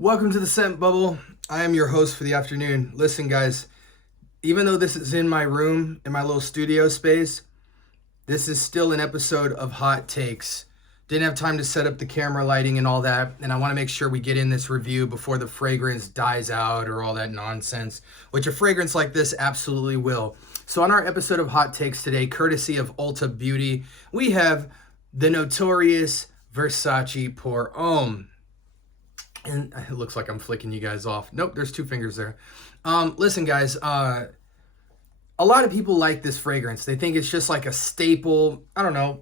Welcome to the Scent Bubble. I am your host for the afternoon. Listen, guys, even though this is in my room, in my little studio space, this is still an episode of Hot Takes. Didn't have time to set up the camera lighting and all that, and I want to make sure we get in this review before the fragrance dies out or all that nonsense, which a fragrance like this absolutely will. So on our episode of Hot Takes today, courtesy of Ulta Beauty, we have the notorious Versace Pour Homme. And it looks like I'm flicking you guys off. Nope, there's two fingers there. Listen, guys, a lot of people like this fragrance. They think it's just like a staple, I don't know,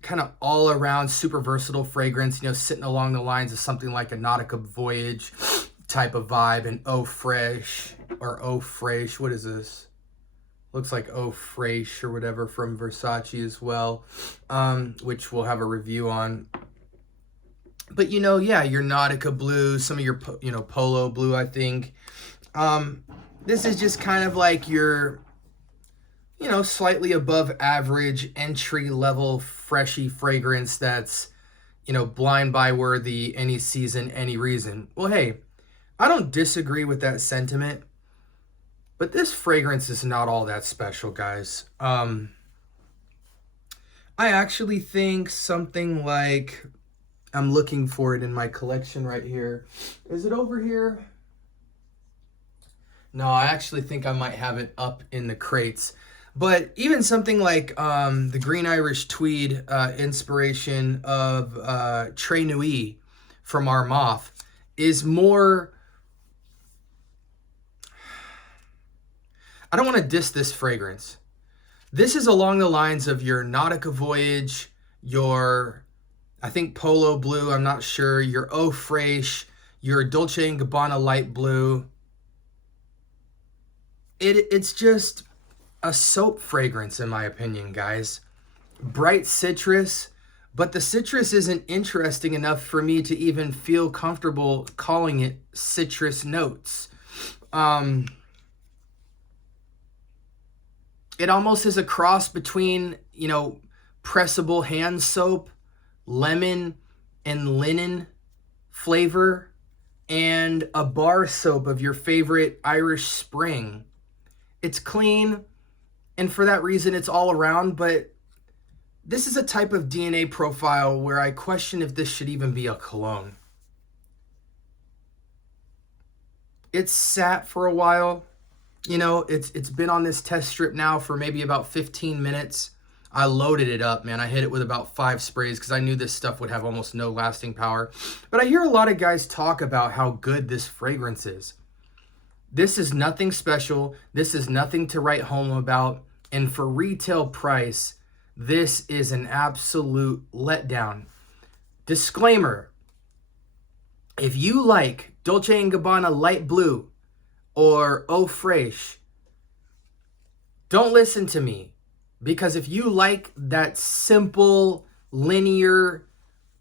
kind of all-around super versatile fragrance, you know, sitting along the lines of something like a Nautica Voyage type of vibe, and Eau Fraiche, or Eau Fraiche, what is this? Looks like Eau Fraiche or whatever from Versace as well, which we'll have a review on. But, you know, yeah, your Nautica blue, some of your, Polo blue, I think. This is just kind of like your, slightly above average entry-level freshy fragrance that's, blind buy worthy, any season, any reason. Well, hey, I don't disagree with that sentiment, but this fragrance is not all that special, guys. I actually think something like... I'm looking for it in my collection right here. Is it over here? No, I actually think I might have it up in the crates. But even something like the Green Irish Tweed inspiration of Très Nuit from Homme is more... I don't want to diss this fragrance. This is along the lines of your Nautica Voyage, your... I think Polo Blue, I'm not sure, your Eau Fraiche, your Dolce & Gabbana Light Blue. It's just a soap fragrance, in my opinion, guys. Bright citrus, but the citrus isn't interesting enough for me to even feel comfortable calling it citrus notes. It almost is a cross between, pressable hand soap, lemon and linen flavor, and a bar soap of your favorite Irish Spring. It's clean, and for that reason it's all around, but this is a type of DNA profile where I question if this should even be a cologne. It's sat for a while. It's been on this test strip now for maybe about 15 minutes. I loaded it up, man. I hit it with about 5 sprays because I knew this stuff would have almost no lasting power. But I hear a lot of guys talk about how good this fragrance is. This is nothing special. This is nothing to write home about. And for retail price, this is an absolute letdown. Disclaimer: if you like Dolce & Gabbana Light Blue or Eau Fraiche, don't listen to me. Because if you like that simple, linear,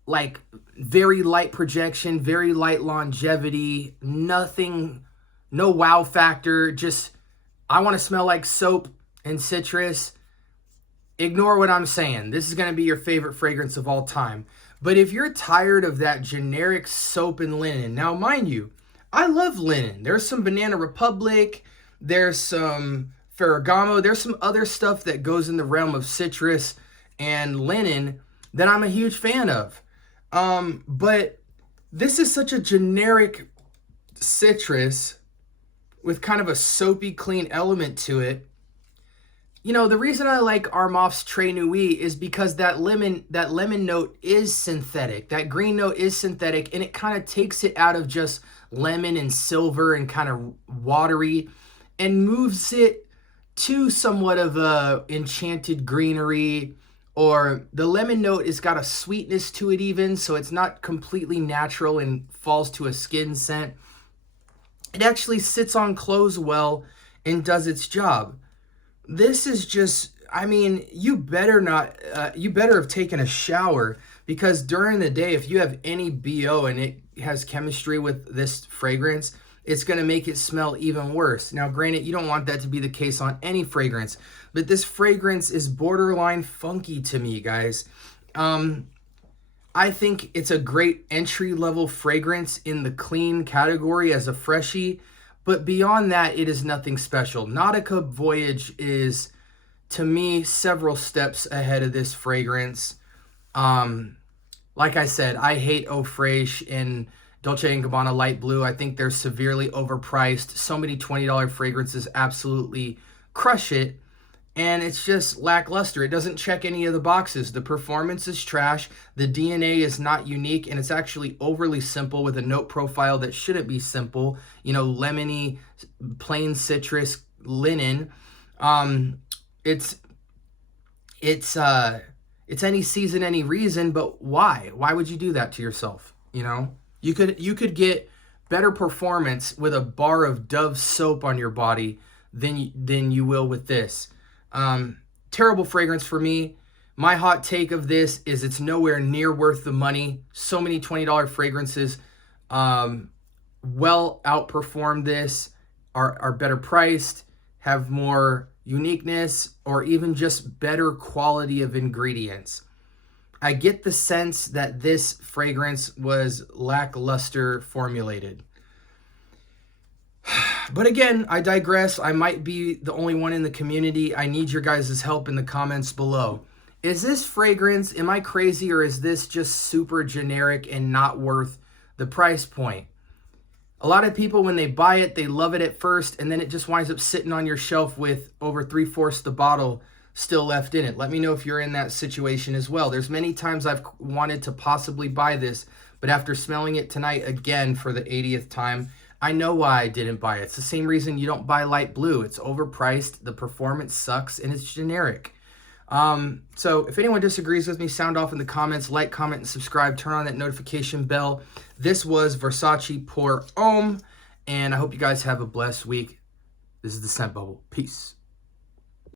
like very light projection, very light longevity, nothing, no wow factor, just I want to smell like soap and citrus, ignore what I'm saying. This is going to be your favorite fragrance of all time. But if you're tired of that generic soap and linen, now mind you, I love linen. There's some Banana Republic, there's some Ferragamo, there's some other stuff that goes in the realm of citrus and linen that I'm a huge fan of. But this is such a generic citrus with kind of a soapy, clean element to it. The reason I like Armaf's Très Nuit is because that lemon note is synthetic. That green note is synthetic, and it kind of takes it out of just lemon and silver and kind of watery and moves it to somewhat of a enchanted greenery, or the lemon note has got a sweetness to it even, so it's not completely natural and falls to a skin scent. It actually sits on clothes well and does its job. This is just, you better have taken a shower, because during the day, if you have any BO and it has chemistry with this fragrance, it's going to make it smell even worse. Now, granted, you don't want that to be the case on any fragrance, but this fragrance is borderline funky to me, guys. I think it's a great entry-level fragrance in the clean category as a freshie, but beyond that, it is nothing special. Nautica Voyage is, to me, several steps ahead of this fragrance. Like I said, I hate Eau Fraiche and Dolce & Gabbana Light Blue. I think they're severely overpriced. So many $20 fragrances absolutely crush it. And it's just lackluster. It doesn't check any of the boxes. The performance is trash. The DNA is not unique, and it's actually overly simple with a note profile that shouldn't be simple. You know, lemony, plain citrus, linen. It's any season, any reason, but why? Why would you do that to yourself? You know, you could get better performance with a bar of Dove soap on your body than you will with this. Terrible fragrance for me. My hot take of this is it's nowhere near worth the money. So many $20 fragrances well outperform this, are better priced, have more uniqueness, or even just better quality of ingredients. I get the sense that this fragrance was lackluster formulated. But again, I digress. I might be the only one in the community. I need your guys' help in the comments below. Is this fragrance, am I crazy, or is this just super generic and not worth the price point? A lot of people, when they buy it, they love it at first, and then it just winds up sitting on your shelf with over 3/4 the bottle still left in it. Let me know if you're in that situation as well. There's many times I've wanted to possibly buy this, but after smelling it tonight again for the 80th time, I know why I didn't buy it. It's the same reason you don't buy light blue. It's overpriced, the performance sucks, and it's generic. So if anyone disagrees with me, sound off in the comments, like, comment, and subscribe. Turn on that notification bell. This was Versace Pour Homme, and I hope you guys have a blessed week. This is the Scent Bubble. Peace.